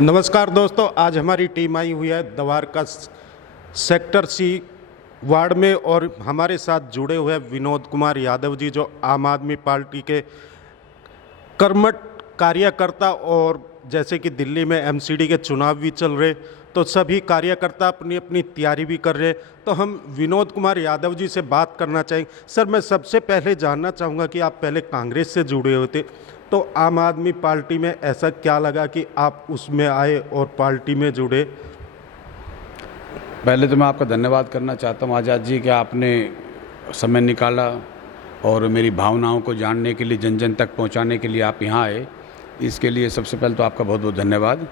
नमस्कार दोस्तों, आज हमारी टीम आई हुई है द्वारका सेक्टर सी वार्ड में और हमारे साथ जुड़े हुए विनोद कुमार यादव जी, जो आम आदमी पार्टी के कर्मठ कार्यकर्ता। और जैसे कि दिल्ली में एमसीडी के चुनाव भी चल रहे, तो सभी कार्यकर्ता अपनी अपनी तैयारी भी कर रहे। तो हम विनोद कुमार यादव जी से बात करना चाहेंगे। सर, मैं सबसे पहले जानना चाहूँगा कि आप पहले कांग्रेस से जुड़े हुए थे, तो आम आदमी पार्टी में ऐसा क्या लगा कि आप उसमें आए और पार्टी में जुड़े? पहले तो मैं आपका धन्यवाद करना चाहता हूँ आज़ाद जी कि आपने समय निकाला और मेरी भावनाओं को जानने के लिए, जन जन तक पहुँचाने के लिए आप यहाँ आए। इसके लिए सबसे पहले तो आपका बहुत बहुत धन्यवाद।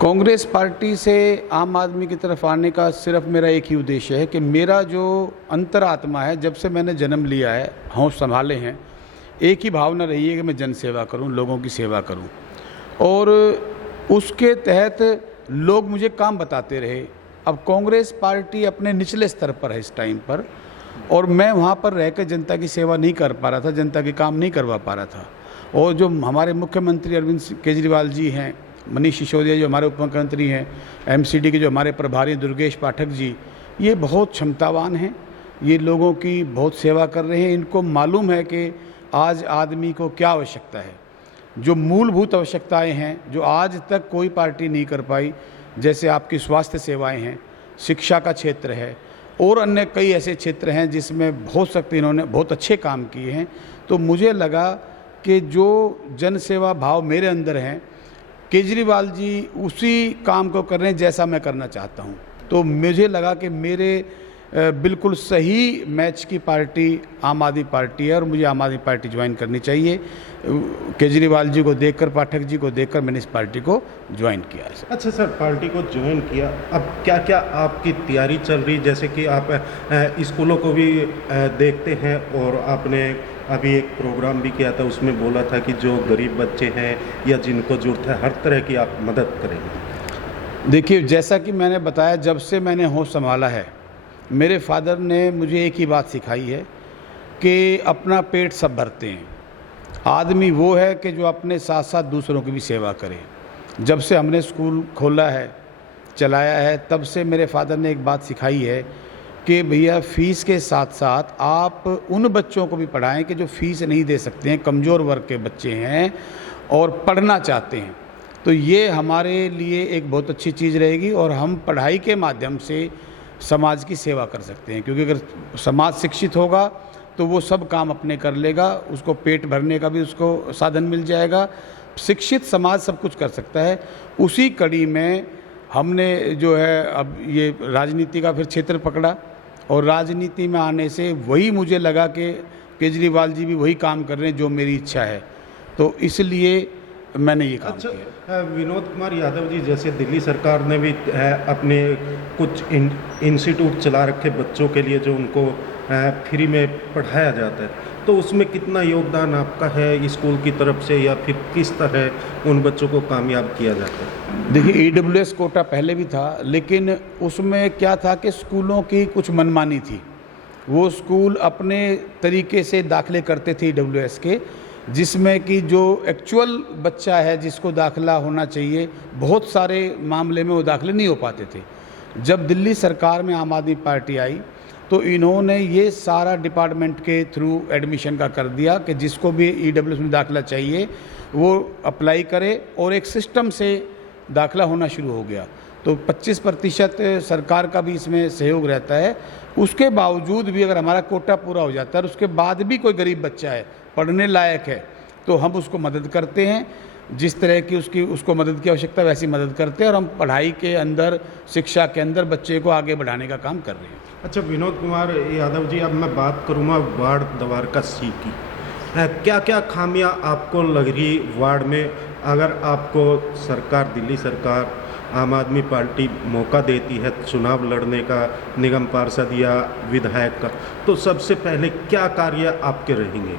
कांग्रेस पार्टी से आम आदमी की तरफ आने का सिर्फ मेरा एक ही उद्देश्य है कि मेरा जो अंतरात्मा है, जब से मैंने जन्म लिया है, होश संभाले हैं, एक ही भावना रही है कि मैं जन सेवा करूं, लोगों की सेवा करूं। और उसके तहत लोग मुझे काम बताते रहे। अब कांग्रेस पार्टी अपने निचले स्तर पर है इस टाइम पर, और मैं वहाँ पर रहकर जनता की सेवा नहीं कर पा रहा था, जनता के काम नहीं करवा पा रहा था। और जो हमारे मुख्यमंत्री अरविंद केजरीवाल जी हैं, मनीष सिसोदिया जो हमारे उप मुख्यमंत्री हैं, एमसीडी के जो हमारे प्रभारी दुर्गेश पाठक जी, ये बहुत क्षमतावान हैं, ये लोगों की बहुत सेवा कर रहे हैं। इनको मालूम है कि आज आदमी को क्या आवश्यकता है, जो मूलभूत आवश्यकताएं हैं जो आज तक कोई पार्टी नहीं कर पाई, जैसे आपकी स्वास्थ्य सेवाएं हैं, शिक्षा का क्षेत्र है, और अन्य कई ऐसे क्षेत्र हैं जिसमें बहुत सख्त इन्होंने बहुत अच्छे काम किए हैं। तो मुझे लगा कि जो जन सेवा भाव मेरे अंदर हैं, केजरीवाल जी उसी काम को कर रहे हैं जैसा मैं करना चाहता हूं। तो मुझे लगा कि मेरे बिल्कुल सही मैच की पार्टी आम आदमी पार्टी है और मुझे आम आदमी पार्टी ज्वाइन करनी चाहिए। केजरीवाल जी को देखकर, पाठक जी को देखकर मैंने इस पार्टी को ज्वाइन किया है। अच्छा सर, पार्टी को ज्वाइन किया, अब क्या क्या आपकी तैयारी चल रही? जैसे कि आप स्कूलों को भी देखते हैं और आपने अभी एक प्रोग्राम भी किया था, उसमें बोला था कि जो गरीब बच्चे हैं या जिनको जरूरत है हर तरह की आप मदद करेंगे। देखिए, जैसा कि मैंने बताया, जब से मैंने होश संभाला है, मेरे फादर ने मुझे एक ही बात सिखाई है कि अपना पेट सब भरते हैं। आदमी वो है कि जो अपने साथ साथ दूसरों की भी सेवा करे। जब से हमने स्कूल खोला है, चलाया है, तब से मेरे फादर ने एक बात सिखाई है कि भैया फ़ीस के साथ साथ आप उन बच्चों को भी पढ़ाएं कि जो फ़ीस नहीं दे सकते हैं, कमज़ोर वर्ग के बच्चे हैं और पढ़ना चाहते हैं। तो ये हमारे लिए एक बहुत अच्छी चीज़ रहेगी और हम पढ़ाई के माध्यम से समाज की सेवा कर सकते हैं, क्योंकि अगर समाज शिक्षित होगा तो वो सब काम अपने कर लेगा, उसको पेट भरने का भी उसको साधन मिल जाएगा। शिक्षित समाज सब कुछ कर सकता है। उसी कड़ी में हमने जो है अब ये राजनीति का फिर क्षेत्र पकड़ा, और राजनीति में आने से वही मुझे लगा कि केजरीवाल जी भी वही काम कर रहे हैं जो मेरी इच्छा है, तो इसलिए मैंने ये काम किया। विनोद कुमार यादव जी, जैसे दिल्ली सरकार ने भी अपने कुछ इंस्टीट्यूट चला रखे बच्चों के लिए, जो उनको फ्री में पढ़ाया जाता है, तो उसमें कितना योगदान आपका है स्कूल की तरफ से, या फिर किस तरह उन बच्चों को कामयाब किया जाता है? देखिए, EWS कोटा पहले भी था, लेकिन उसमें क्या था कि स्कूलों की कुछ मनमानी थी। वो स्कूल अपने तरीके से दाखिले करते थे EWS के, जिसमें कि जो एक्चुअल बच्चा है जिसको दाखिला होना चाहिए, बहुत सारे मामले में वो दाखिले नहीं हो पाते थे। जब दिल्ली सरकार में आम आदमी पार्टी आई तो इन्होंने ये सारा डिपार्टमेंट के थ्रू एडमिशन का कर दिया कि जिसको भी EWS में दाखिला चाहिए वो अप्लाई करे, और एक सिस्टम से दाखिला होना शुरू हो गया। तो 25% सरकार का भी इसमें सहयोग रहता है। उसके बावजूद भी अगर हमारा कोटा पूरा हो जाता है और उसके बाद भी कोई गरीब बच्चा है, पढ़ने लायक है, तो हम उसको मदद करते हैं। जिस तरह की उसको मदद की आवश्यकता वैसी मदद करते हैं, और हम पढ़ाई के अंदर, शिक्षा के अंदर बच्चे को आगे बढ़ाने का काम कर रहे हैं। अच्छा विनोद कुमार यादव जी, अब मैं बात करूँगा वार्ड द्वारका सी की। क्या क्या खामियां आपको लग रही वार्ड में? अगर आपको सरकार, दिल्ली सरकार, आम आदमी पार्टी मौका देती है चुनाव लड़ने का, निगम पार्षद या विधायक का, तो सबसे पहले क्या कार्य आपके रहेंगे?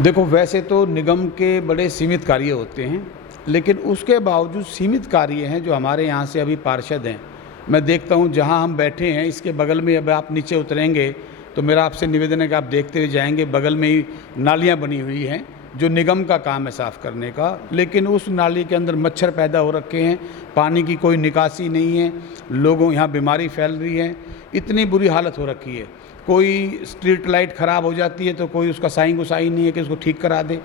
देखो, वैसे तो निगम के बड़े सीमित कार्य होते हैं, लेकिन उसके बावजूद सीमित कार्य हैं जो हमारे यहाँ से अभी पार्षद हैं। मैं देखता हूँ जहाँ हम बैठे हैं इसके बगल में, अब आप नीचे उतरेंगे तो मेरा आपसे निवेदन है कि आप देखते हुए जाएंगे, बगल में ही नालियाँ बनी हुई हैं, जो निगम का काम है साफ़ करने का, लेकिन उस नाली के अंदर मच्छर पैदा हो रखे हैं, पानी की कोई निकासी नहीं है, लोगों यहाँ बीमारी फैल रही है, इतनी बुरी हालत हो रखी है। कोई स्ट्रीट लाइट ख़राब हो जाती है तो कोई उसका साई गुसाई नहीं है कि उसको ठीक करा दे।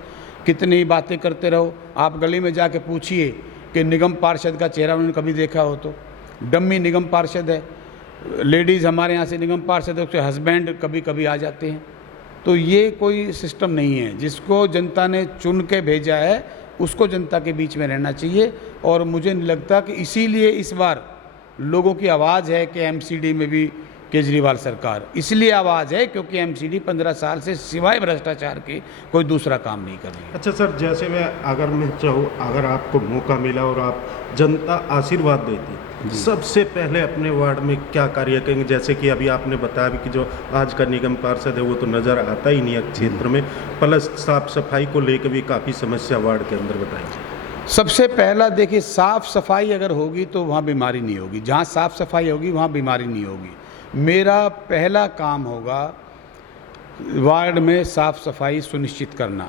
कितनी बातें करते रहो, आप गली में जाके पूछिए कि निगम पार्षद का चेहरा उन्होंने कभी देखा हो तो। डम्मी निगम पार्षद है, लेडीज़ हमारे यहाँ से निगम पार्षद है, उसके हस्बैंड कभी कभी आ जाते हैं। तो ये कोई सिस्टम नहीं है। जिसको जनता ने चुन के भेजा है उसको जनता के बीच में रहना चाहिए। और मुझे नहीं लगता कि इसीलिए इस बार लोगों की आवाज़ है कि एमसीडी में भी केजरीवाल सरकार, इसलिए आवाज़ है क्योंकि एमसीडी 15 साल से सिवाय भ्रष्टाचार के कोई दूसरा काम नहीं कर रही है। अच्छा सर, जैसे मैं चाहूँ, अगर आपको मौका मिला और आप जनता आशीर्वाद देती, सबसे पहले अपने वार्ड में क्या कार्य करेंगे? जैसे कि अभी आपने बताया भी कि जो आज का निगम पार्षद है वो तो नज़र आता ही नहीं है क्षेत्र में, प्लस साफ सफाई को लेकर भी काफ़ी समस्या वार्ड के अंदर बताएंगे। सबसे पहला देखिए, साफ़ सफाई अगर होगी तो वहाँ बीमारी नहीं होगी। जहाँ साफ़ सफाई होगी वहाँ बीमारी नहीं होगी। मेरा पहला काम होगा वार्ड में साफ़ सफाई सुनिश्चित करना,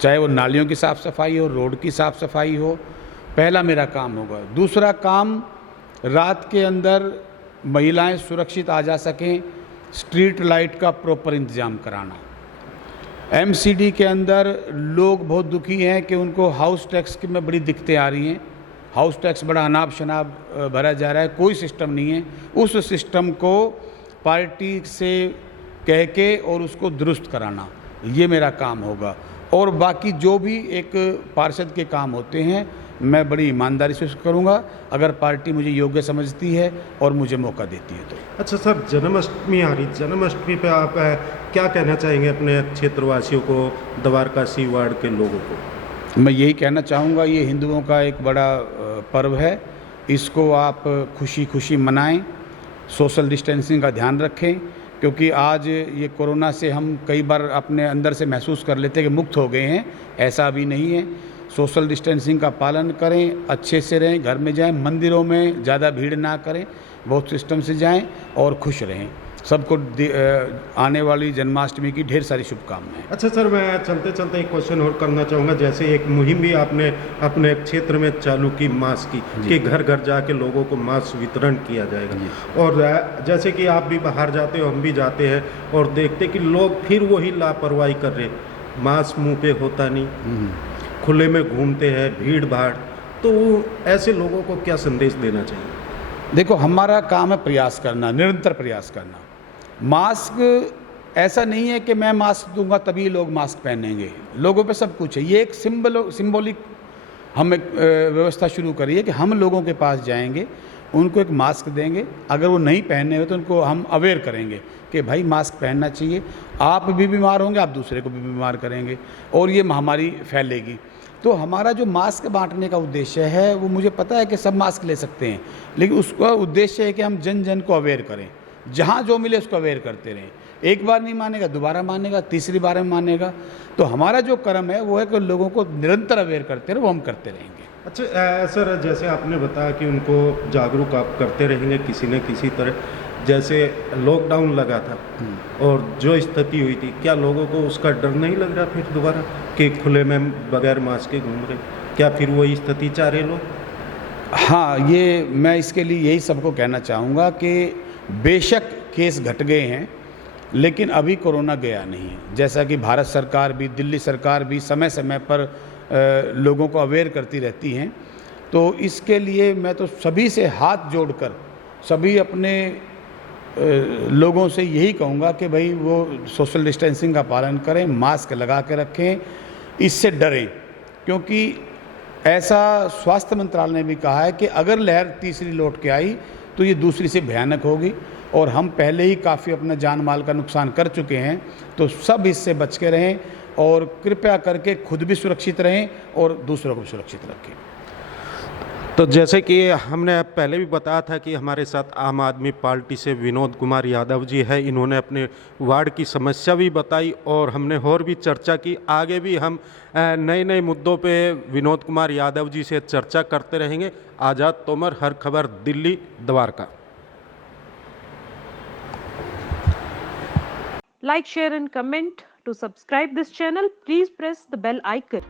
चाहे वो नालियों की साफ़ सफाई हो, रोड की साफ़ सफाई हो, पहला मेरा काम होगा। दूसरा काम, रात के अंदर महिलाएं सुरक्षित आ जा सकें, स्ट्रीट लाइट का प्रॉपर इंतज़ाम कराना। एमसीडी के अंदर लोग बहुत दुखी हैं कि उनको हाउस टैक्स की में बड़ी दिक्कतें आ रही हैं। हाउस टैक्स बड़ा अनाप शनाप भरा जा रहा है, कोई सिस्टम नहीं है। उस सिस्टम को पार्टी से कह के और उसको दुरुस्त कराना, ये मेरा काम होगा। और बाकी जो भी एक पार्षद के काम होते हैं मैं बड़ी ईमानदारी से उसको करूँगा, अगर पार्टी मुझे योग्य समझती है और मुझे मौका देती है तो। अच्छा सर, जन्माष्टमी आ रही, जन्माष्टमी पे आप क्या कहना चाहेंगे अपने क्षेत्रवासियों को, द्वारकासी वार्ड के लोगों को? मैं यही कहना चाहूँगा, ये हिंदुओं का एक बड़ा पर्व है, इसको आप खुशी खुशी मनाएं, सोशल डिस्टेंसिंग का ध्यान रखें, क्योंकि आज ये कोरोना से हम कई बार अपने अंदर से महसूस कर लेते हैं कि मुक्त हो गए हैं, ऐसा अभी नहीं है। सोशल डिस्टेंसिंग का पालन करें, अच्छे से रहें, घर में जाएं, मंदिरों में ज़्यादा भीड़ ना करें, बहुत सिस्टम से जाएं और खुश रहें। सबको आने वाली जन्माष्टमी की ढेर सारी शुभकामनाएं। अच्छा सर, मैं चलते चलते एक क्वेश्चन और करना चाहूँगा। जैसे एक मुहिम भी आपने अपने क्षेत्र में चालू की मास्क की, कि घर घर जाके लोगों को मास्क वितरण किया जाएगा। और जैसे कि आप भी बाहर जाते हो, हम भी जाते हैं और देखते कि लोग फिर वही लापरवाही कर रहे, मास्क मुँह पे होता नहीं, खुले में घूमते हैं, भीड़ भाड़। तो ऐसे लोगों को क्या संदेश देना चाहिए? देखो, हमारा काम है प्रयास करना, निरंतर प्रयास करना। मास्क ऐसा नहीं है कि मैं मास्क दूंगा तभी लोग मास्क पहनेंगे, लोगों पे सब कुछ है। ये एक सिंबॉलिक हम एक व्यवस्था शुरू करी है कि हम लोगों के पास जाएंगे, उनको एक मास्क देंगे, अगर वो नहीं पहने हुए तो उनको हम अवेयर करेंगे कि भाई मास्क पहनना चाहिए। आप भी बीमार होंगे, आप दूसरे को भी बीमार करेंगे और ये महामारी फैलेगी। तो हमारा जो मास्क बांटने का उद्देश्य है वो मुझे पता है कि सब मास्क ले सकते हैं, लेकिन उसका उद्देश्य है कि हम जन जन को अवेयर करें, जहाँ जो मिले उसको अवेयर करते रहें। एक बार नहीं मानेगा, दोबारा मानेगा, तीसरी बार में मानेगा। तो हमारा जो कर्म है वो है कि लोगों को निरंतर अवेयर करते रहे, वो हम करते रहेंगे। अच्छा सर, जैसे आपने बताया कि उनको जागरूक आप करते रहेंगे किसी न किसी तरह। जैसे लॉकडाउन लगा था और जो स्थिति हुई थी, क्या लोगों को उसका डर नहीं लग रहा फिर दोबारा कि खुले में बगैर मास्क के घूम रहे? क्या फिर वही स्थिति चाह रहे लोग? हाँ, ये मैं इसके लिए यही सबको कहना चाहूँगा कि बेशक केस घट गए हैं, लेकिन अभी कोरोना गया नहीं है। जैसा कि भारत सरकार भी, दिल्ली सरकार भी समय समय पर लोगों को अवेयर करती रहती हैं। तो इसके लिए मैं तो सभी से हाथ जोड़कर सभी अपने लोगों से यही कहूँगा कि भाई वो सोशल डिस्टेंसिंग का पालन करें, मास्क लगा के रखें, इससे डरें। क्योंकि ऐसा स्वास्थ्य मंत्रालय ने भी कहा है कि अगर लहर तीसरी लौट के आई तो ये दूसरी से भयानक होगी, और हम पहले ही काफ़ी अपना जान माल का नुकसान कर चुके हैं। तो सब इससे बच के रहें और कृपया करके खुद भी सुरक्षित रहें और दूसरों को भी सुरक्षित रखें। तो जैसे कि हमने पहले भी बताया था कि हमारे साथ आम आदमी पार्टी से विनोद कुमार यादव जी है। इन्होंने अपने वार्ड की समस्या भी बताई और हमने और भी चर्चा की। आगे भी हम नए नए मुद्दों पे विनोद कुमार यादव जी से चर्चा करते रहेंगे। आज़ाद तोमर, हर खबर, Delhi, Dwarka. Like, share and comment To subscribe this channel, please press the bell icon.